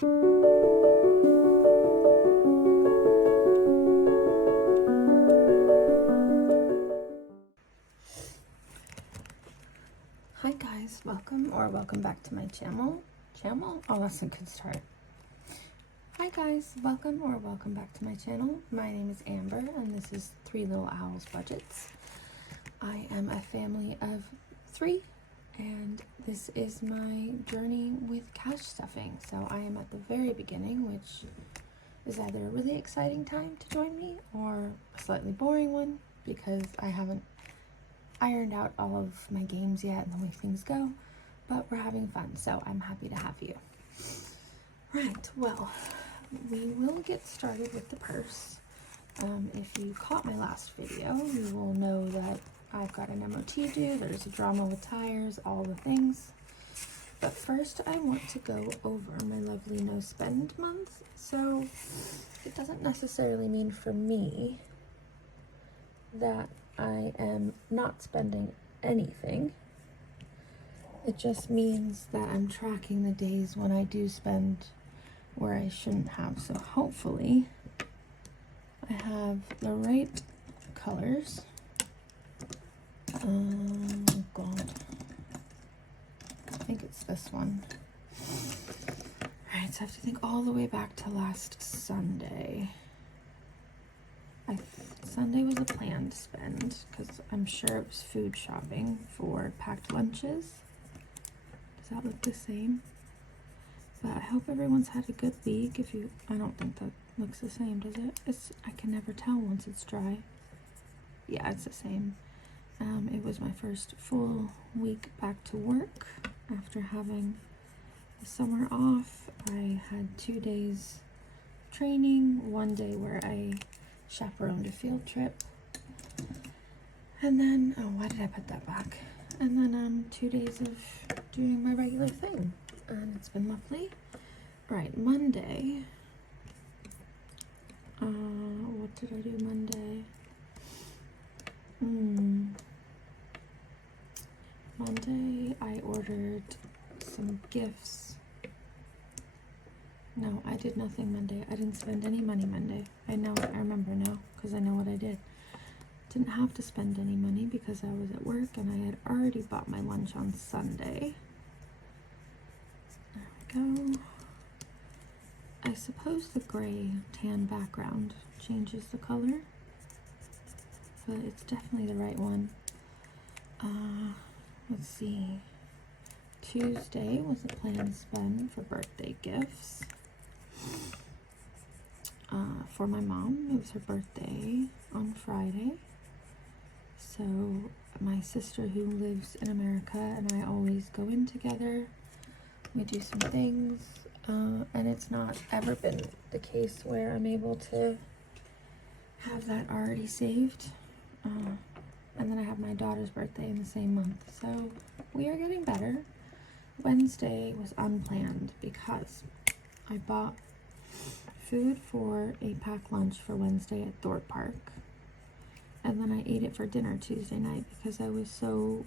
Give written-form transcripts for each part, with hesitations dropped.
Hi guys, welcome back to my channel. Oh, that's a good start. Hi guys, welcome back to my channel. My name is Amber and this is Three Little Owls Budgets. I am a family of 3 and this is my journey with cash stuffing. So I am at the very beginning, which is either a really exciting time to join me or a slightly boring one because I haven't ironed out all of my games yet and the way things go, but we're having fun, so I'm happy to have you. Right, well, we will get started with the purse. If you caught my last video, you will know that I've got an MOT due, there's a drama with tires, all the things. But first I want to go over my lovely no spend month. So it doesn't necessarily mean for me that I am not spending anything. It just means that I'm tracking the days when I do spend where I shouldn't have. So hopefully I have the right colors. Oh God, I think it's this one. All right, so I have to think all the way back to last Sunday. Sunday was a planned spend because I'm sure it was food shopping for packed lunches. Does that look the same? But I hope everyone's had a good week. I don't think that looks the same, does it? I can never tell once it's dry. Yeah, it's the same. It was my first full week back to work after having the summer off. I had 2 days training, 1 day where I chaperoned a field trip, and then, oh, why did I put that back? And then 2 days of doing my regular thing, and it's been lovely. Right, Monday, what did I do Monday? Monday I ordered some gifts. No, I did nothing Monday. I didn't spend any money Monday. I remember now, because I know what I did. Didn't have to spend any money because I was at work and I had already bought my lunch on Sunday. There we go. I suppose the gray tan background changes the color, but it's definitely the right one. Let's see. Tuesday was a planned spend for birthday gifts. For my mom, it was her birthday on Friday. So my sister who lives in America and I always go in together. We do some things, and it's not ever been the case where I'm able to have that already saved. And then I have my daughter's birthday in the same month, so we are getting better. Wednesday was unplanned because I bought food for a packed lunch for Wednesday at Thorpe Park, and then I ate it for dinner Tuesday night because I was so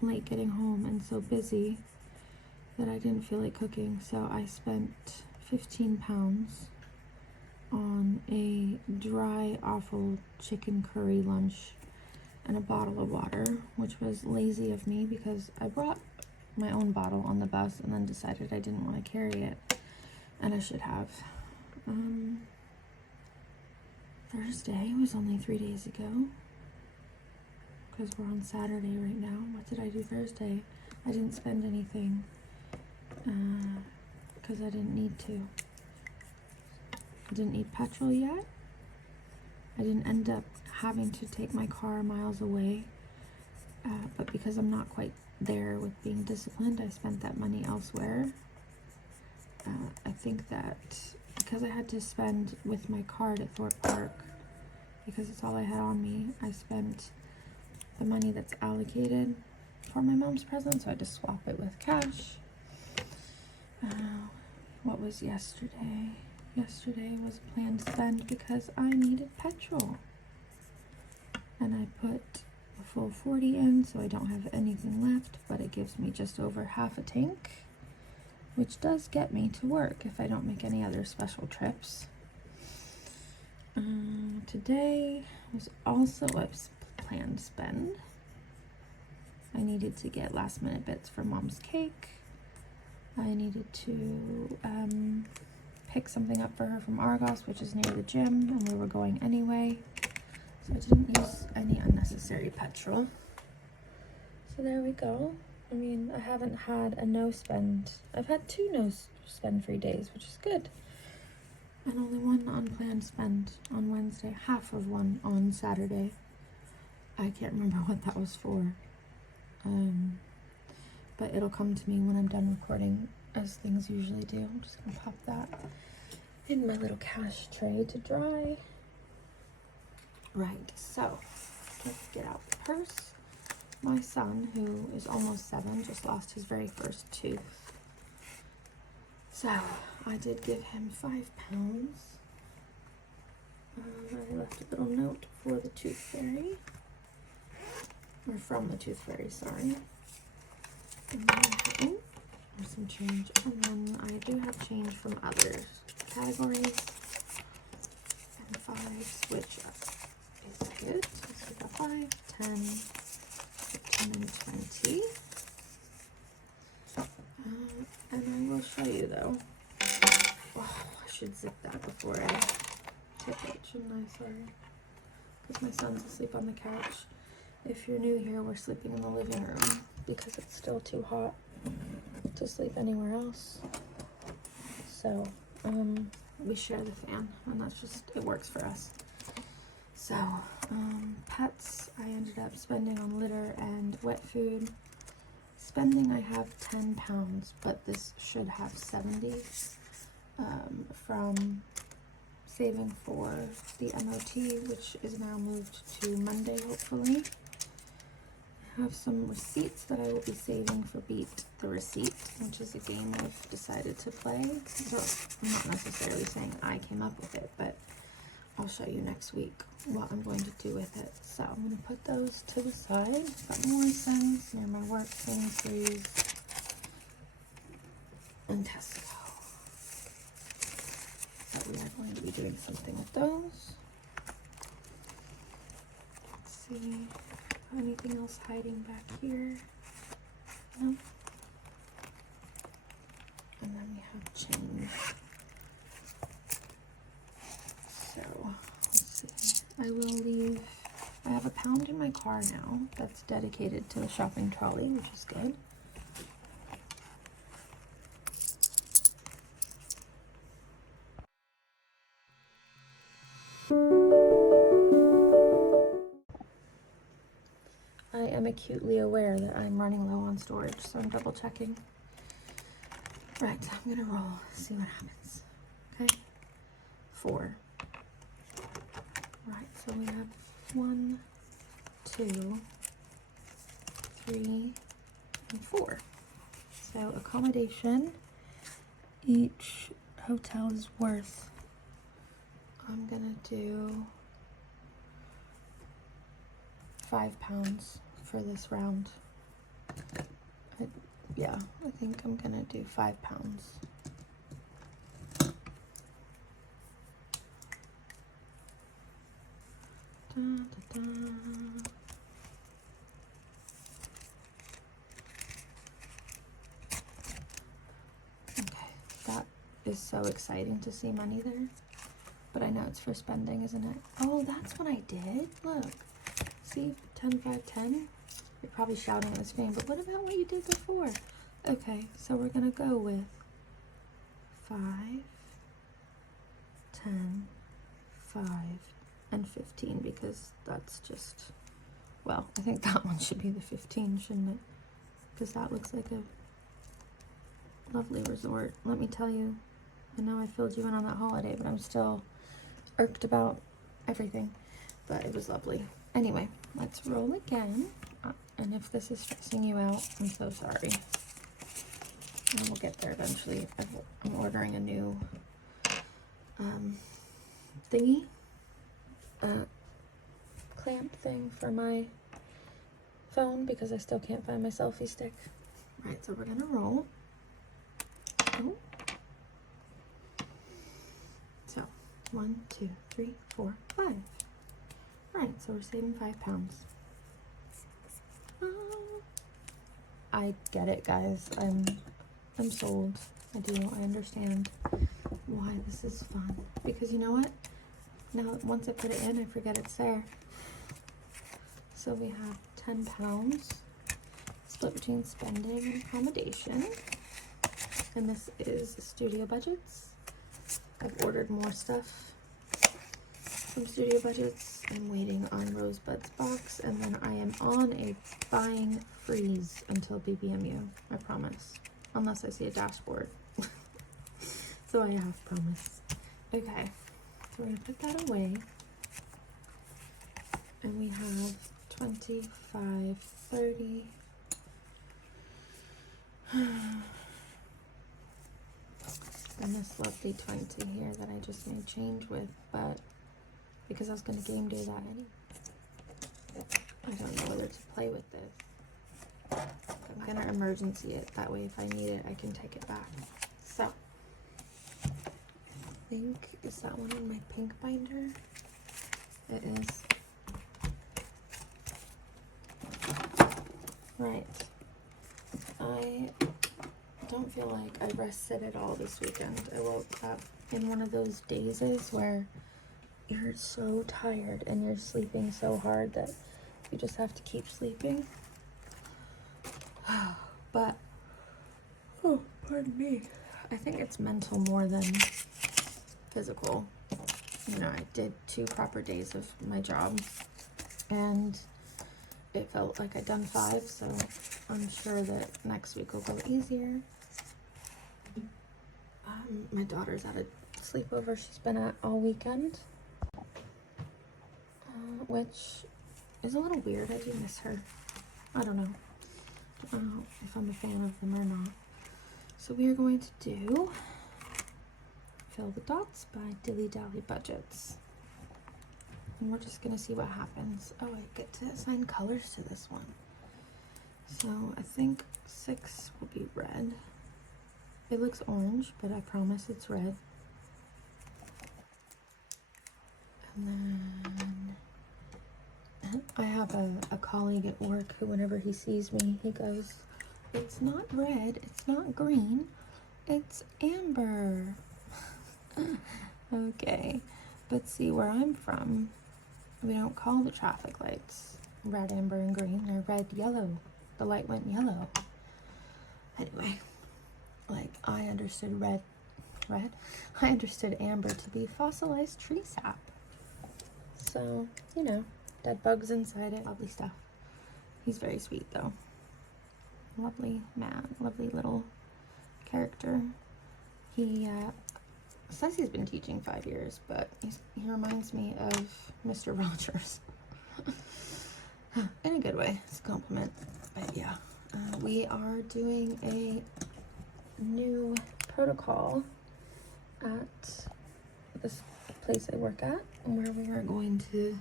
late getting home and so busy that I didn't feel like cooking. So I spent 15 pounds on a dry, awful chicken curry lunch and a bottle of water, which was lazy of me because I brought my own bottle on the bus and then decided I didn't want to carry it, and I should have. Thursday was only 3 days ago because we're on Saturday right now. What did I do Thursday? I didn't spend anything because I didn't need to. I didn't need petrol yet. I didn't end up having to take my car miles away, but because I'm not quite there with being disciplined, I spent that money elsewhere. I think that because I had to spend with my card at Thorpe Park, because it's all I had on me, I spent the money that's allocated for my mom's present, so I had to swap it with cash. What was yesterday? Yesterday was a planned spend because I needed petrol. And I put a full 40 in, so I don't have anything left, but it gives me just over half a tank. which does get me to work if I don't make any other special trips. Today was also a planned spend. I needed to get last minute bits for Mom's cake. I needed to pick something up for her from Argos, which is near the gym, and we were going anyway. So I didn't use any unnecessary petrol. So there we go. I mean, I haven't had a no spend. I've had 2 no spend free days, which is good. And only 1 unplanned spend on Wednesday, half of one on Saturday. I can't remember what that was for. But it'll come to me when I'm done recording, as things usually do. I'm just gonna pop that in my little cash tray to dry. Right, so let's get out the purse. My son, who is almost 7, just lost his very first tooth. So I did give him £5. I left a little note for the tooth fairy, or from the tooth fairy, sorry. And then, there's some change, and then I do have change from other categories and 5s, which is good. So we got 5, 10, 15, and 20. And I will show you though. Oh, I should zip that before I tip it, shouldn't I? Sorry. Because my son's asleep on the couch. If you're new here, we're sleeping in the living room because it's still too hot to sleep anywhere else. So, we share the fan, and that's just, it works for us. So, pets, I ended up spending on litter and wet food. Spending, I have £10, but this should have 70 from saving for the MOT, which is now moved to Monday, hopefully. I have some receipts that I will be saving for Beat the Receipt, which is a game I've decided to play. So I'm not necessarily saying I came up with it, but I'll show you next week what I'm going to do with it. So I'm going to put those to the side. Got more cents near my work, Sainsbury's, and Tesco. So we are going to be doing something with those. Let's see. Anything else hiding back here? No. And then we have change. So let's see. I will leave. I have £1 in my car now that's dedicated to the shopping trolley, which is good. I am acutely aware that I'm running low on storage, so I'm double checking. Right, I'm gonna roll, see what happens. Okay, 4. Right, so we have 1, 2, 3, and 4. So accommodation, each hotel is worth, I'm gonna do £5 for this round. Yeah, I think I'm gonna do £5. Da, da, da. Okay, that is so exciting to see money there, but I know it's for spending, isn't it? Oh, that's what I did. Look, see, 10, 5, 10. You're probably shouting at the screen, but what about what you did before? Okay, so we're gonna go with 5, 10, 5, and 15, because that's just, well, I think that one should be the 15, shouldn't it? Because that looks like a lovely resort. Let me tell you, I know I filled you in on that holiday, but I'm still irked about everything, but it was lovely. Anyway, let's roll again. And if this is stressing you out, I'm so sorry. And we'll get there eventually. I'm ordering a new thingy, clamp thing for my phone because I still can't find my selfie stick. Right, so we're gonna roll. Oh. So 1, 2, 3, 4, 5. All right, so we're saving 5 pounds. I get it, guys. I'm sold. I do. I understand why this is fun. Because you know what? Now, once I put it in, I forget it's there. So we have 10 pounds split between spending and accommodation. And this is Studio Budgets. I've ordered more stuff from Studio Budgets. I'm waiting on Rosebud's box, and then I am on a buying freeze until BBMU, I promise. Unless I see a dashboard. So I have promised. Okay, so we're gonna put that away. And we have 25, 30. And this lovely 20 here that I just made change with, but because I was going to game day that anyway, I don't know whether to play with this. I'm going to emergency it, that way if I need it I can take it back. So, I think, is that one in my pink binder? It is. Right. I don't feel like I rested at all this weekend. I woke up in one of those dazes where you're so tired and you're sleeping so hard that you just have to keep sleeping. But, oh, pardon me. I think it's mental more than physical. You know, I did 2 proper days of my job and it felt like I'd done 5, so I'm sure that next week will go easier. My daughter's at a sleepover she's been at all weekend, which is a little weird. I do miss her. I don't know if I'm a fan of them or not. So we are going to do Fill the Dots by Dilly Dally Budgets. And we're just going to see what happens. Oh, I get to assign colors to this one. So I think 6 will be red. It looks orange, but I promise it's red. And then I have a colleague at work who, whenever he sees me, he goes, "It's not red, it's not green, it's amber." Okay, but see, where I'm from, we don't call the traffic lights red, amber, and green. They're red, yellow. The light went yellow. Anyway, like, I understood I understood amber to be fossilized tree sap. So, you know, dead bugs inside it, lovely stuff. He's very sweet, though. Lovely man, lovely little character. He says he's been teaching 5 years, but he reminds me of Mr. Rogers. In a good way. It's a compliment. But yeah, we are doing a new protocol at this place I work at, where we are going to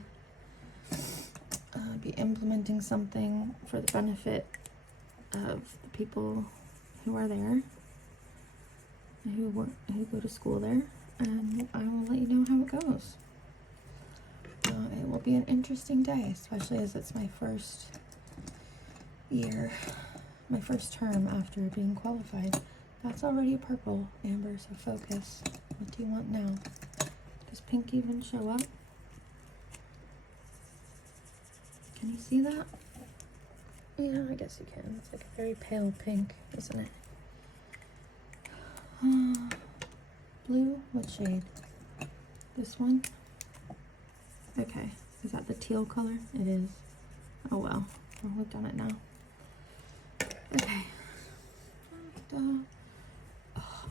be implementing something for the benefit of the people who are there, who go to school there, and I will let you know how it goes. It will be an interesting day, especially as it's my first year, my first term after being qualified. That's already purple, Amber, so focus. What do you want now? Does pink even show up? Can you see that? Yeah, I guess you can. It's like a very pale pink, isn't it? Blue? What shade? This one? Okay. Is that the teal color? It is. Oh well. We've done it now. Okay. Oh,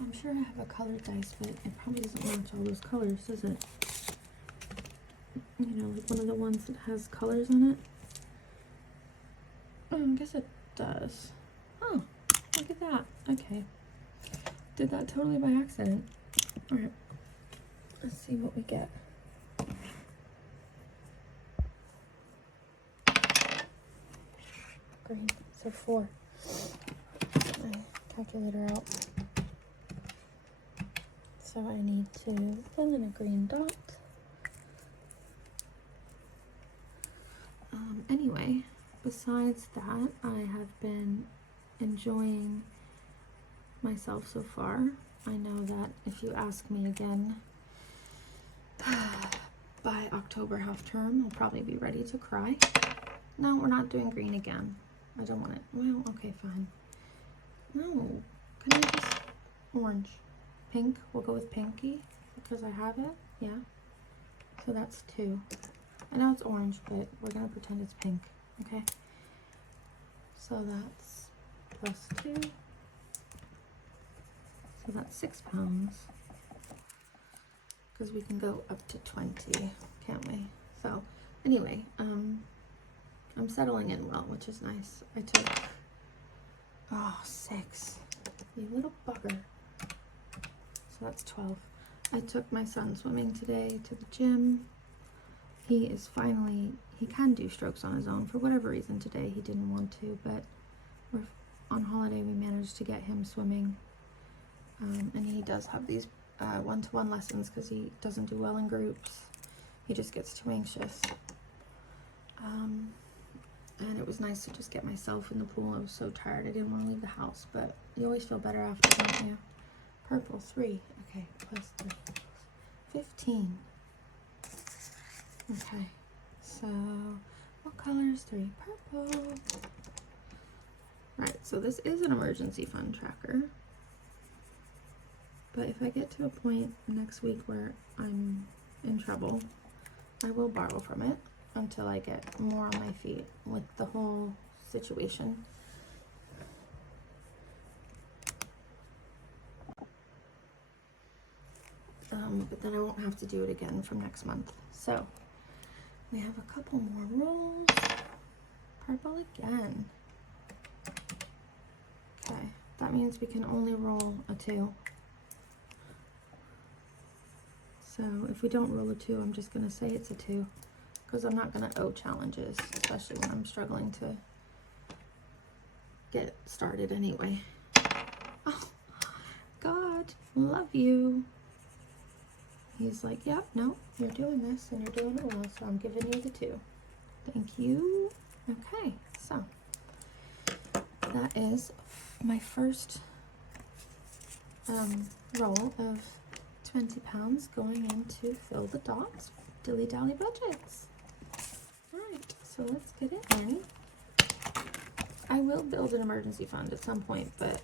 I'm sure I have a colored dice, but it probably doesn't match all those colors, does it? You know, like one of the ones that has colors on it. Oh, I guess it does. Oh, look at that. Okay. Did that totally by accident. Alright. Let's see what we get. Green. So 4. Get my calculator out. So I need to fill in a green dot. Anyway, besides that, I have been enjoying myself so far. I know that if you ask me again by October half term, I'll probably be ready to cry. No, we're not doing green again. I don't want it. Well, okay, fine. No, can I just orange? Pink, we'll go with pinky because I have it, yeah. So that's 2. I know it's orange, but we're gonna pretend it's pink, okay? So that's +2. So that's 6 pounds. Because we can go up to 20, can't we? So anyway, I'm settling in well, which is nice. I took, 6, you little bugger. So that's 12. I took my son swimming today to the gym. He is finally, he can do strokes on his own. For whatever reason today he didn't want to, but we're on holiday, we managed to get him swimming. And he does have these one-to-one lessons because he doesn't do well in groups. He just gets too anxious. And it was nice to just get myself in the pool. I was so tired, I didn't want to leave the house, but you always feel better after, don't you? Purple, 3. Okay, +3. 15. Okay, so what color is 3? Purple. Right, so this is an emergency fund tracker. But if I get to a point next week where I'm in trouble, I will borrow from it until I get more on my feet with the whole situation. But then I won't have to do it again from next month. So we have a couple more rolls. Purple again. Okay, that means we can only roll a 2. So if we don't roll a 2, I'm just going to say it's a 2. Because I'm not going to owe challenges, especially when I'm struggling to get started anyway. Oh, God, love you. He's like, yep, no, you're doing this and you're doing it well, so I'm giving you the 2. Thank you. Okay, so that is my first roll of 20 pounds going in to fill the dots. Dilly Dally Budgets. Alright, so let's get it in. I will build an emergency fund at some point, but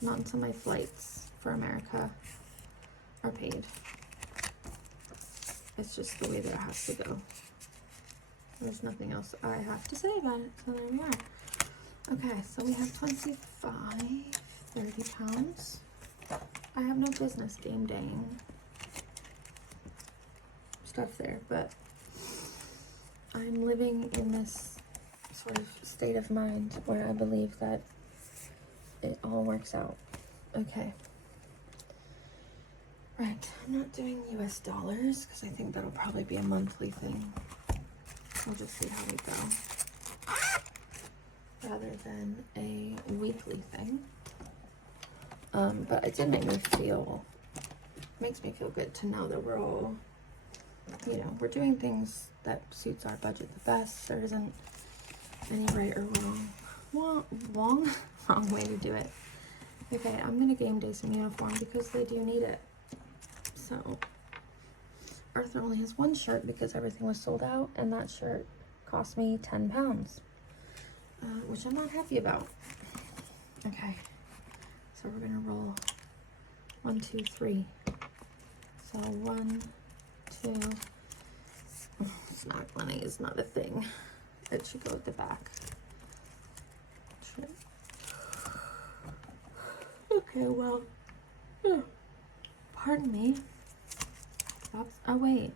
not until my flights for America are paid. It's just the way that it has to go. There's nothing else I have to say about it, so there we are. Okay, so we have 25, 30 pounds. I have no business game daying stuff there, but I'm living in this sort of state of mind where I believe that it all works out. Okay. Right, I'm not doing US dollars because I think that'll probably be a monthly thing. We'll just see how we go. Rather than a weekly thing. But it did make me feel, makes me feel good to know that we're all, you know, we're doing things that suits our budget the best. There isn't any right or wrong way to do it. Okay, I'm gonna game day some uniform because they do need it. So Arthur only has 1 shirt because everything was sold out, and that shirt cost me 10 pounds, which I'm not happy about. Okay, so we're gonna roll 1, 2, 3. So 1, 2. Snack money is not a thing. It should go at the back. Okay, well, pardon me. Oops. Oh wait.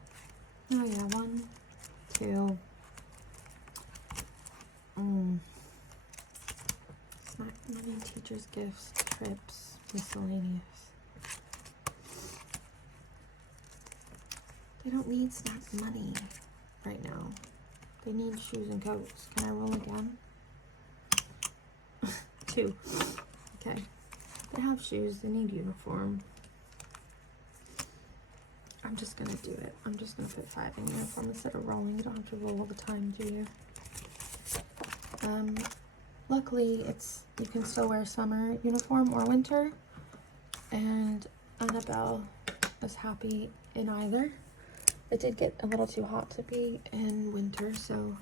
Oh yeah, 1, 2. Snack money, teachers' gifts, trips, miscellaneous. They don't need snack money right now. They need shoes and coats. Can I roll again? 2. Okay. They have shoes. They need uniform. I'm just gonna do it. I'm just gonna put 5 in uniform instead of rolling. You don't have to roll all the time, do you? Luckily, you can still wear summer uniform or winter, and Annabelle is happy in either. It did get a little too hot to be in winter, so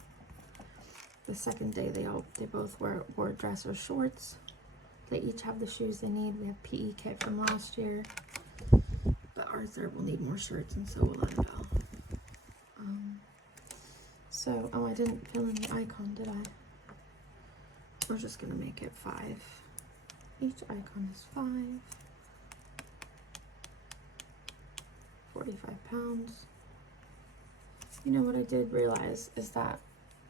the second day they both wore dress or shorts. They each have the shoes they need. We have PE kit from last year, but Arthur will need more shirts, and so will Annabelle. Oh, I didn't fill in the icon, did I? We're just gonna make it 5. Each icon is 5. 45 pounds. You know what I did realize is that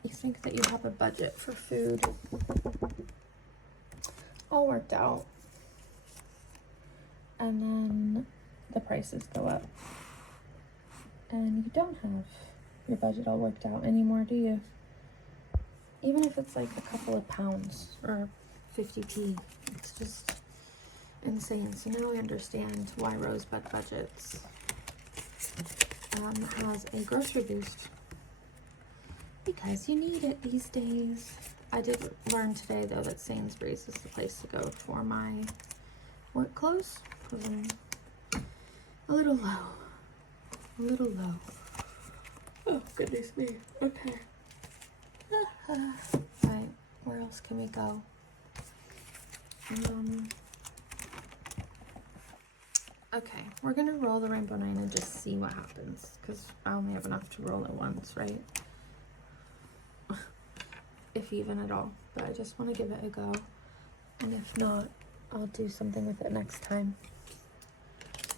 you think that you have a budget for food all worked out, and then the prices go up, and you don't have your budget all worked out anymore, do you? Even if it's like a couple of pounds or 50p, it's just insane. So now I understand why Rosebud Budgets has a grocery boost, because you need it these days. I did learn today though that Sainsbury's is the place to go for my work clothes, because I'm a little low. Oh goodness me. Okay. Right, where else can we go? Okay, we're gonna roll the Rainbow 9 and just see what happens, because I only have enough to roll it once, right? If even at all, but I just want to give it a go, and if not, I'll do something with it next time.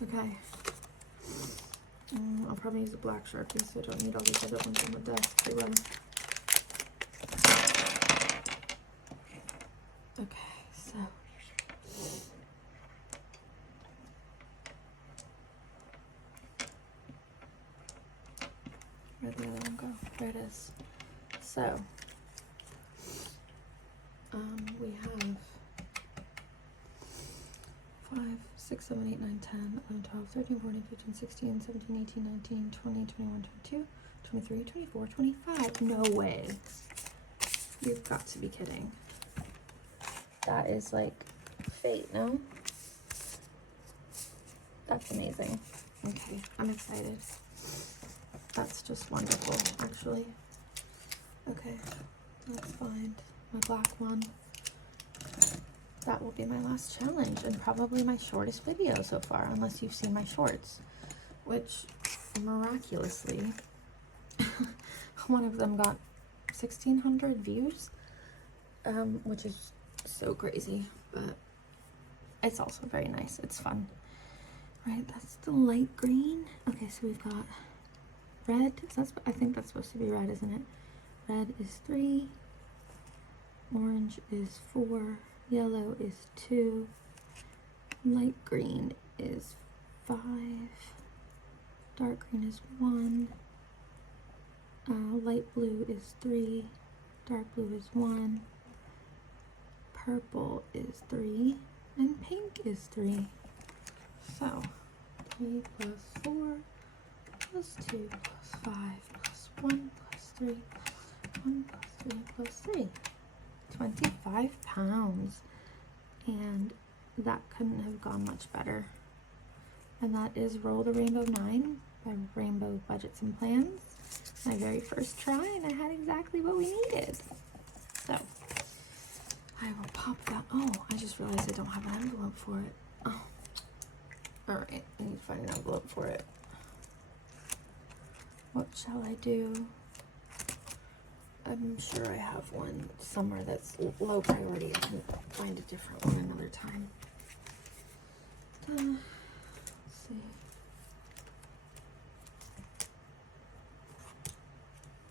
Okay. I'll probably use a black Sharpie, so I don't need all these other ones on the desk to run. Okay, so where'd the other one go? There it is. So we have 5, 6, 7, 8, 9, 10, 11, 12, 13, 14, 15, 16, 17, 18, 19, 20, 21, 22, 23, 24, 25. No way. You've got to be kidding. That is like fate, no? That's amazing. Okay, I'm excited. That's just wonderful, actually. Okay, let's find my black one. That will be my last challenge, and probably my shortest video so far, unless you've seen my shorts, which miraculously one of them got 1,600 views, which is so crazy, but it's also very nice. It's fun. Right, that's the light green. Okay, so we've got red. So I think that's supposed to be red, isn't it? Red is 3, orange is 4, yellow is 2, light green is 5, dark green is 1, light blue is 3, dark blue is 1, purple is 3, and pink is 3. So 3 plus 4 plus 2 plus 5 plus 1 plus 3, 1 plus 3 plus 3. 25 pounds. And that couldn't have gone much better. And that is Roll the Rainbow 9 by Rainbow Budgets and Plans. My very first try, and I had exactly what we needed. So I will pop that. Oh, I just realized I don't have an envelope for it. Oh. Alright, I need to find an envelope for it. What shall I do? I'm sure I have one somewhere that's low priority. I can find a different one another time. Let's see.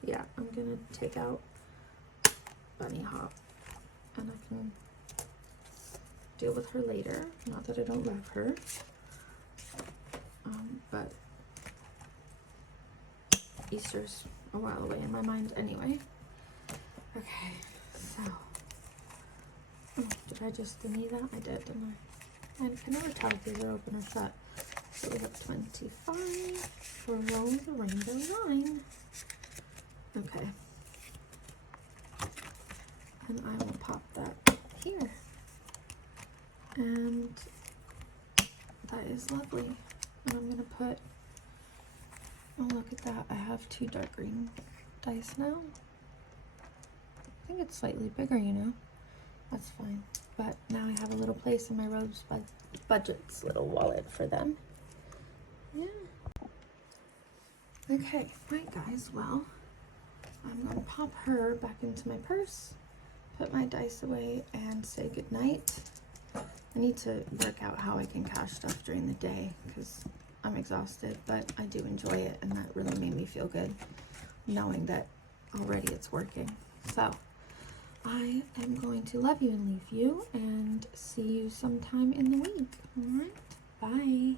Yeah, I'm gonna take out Bunny Hop, and I can deal with her later. Not that I don't love her, but Easter's a while away in my mind anyway. Okay, so, oh, did I just thingy that? I did, didn't I? I can never tell if these are open or shut. So we have 25 for roll the rainbow line. Okay. And I will pop that here. And that is lovely. And I'm gonna put, oh look at that, I have 2 dark green dice now. I think it's slightly bigger, you know, that's fine. But now I have a little place in my Rosebud Budgets little wallet for them. Yeah. Okay, right guys, well, I'm gonna pop her back into my purse, put my dice away, and say goodnight. I need to work out how I can cash stuff during the day because I'm exhausted, but I do enjoy it, and that really made me feel good knowing that already it's working. So I am going to love you and leave you and see you sometime in the week. All right, bye.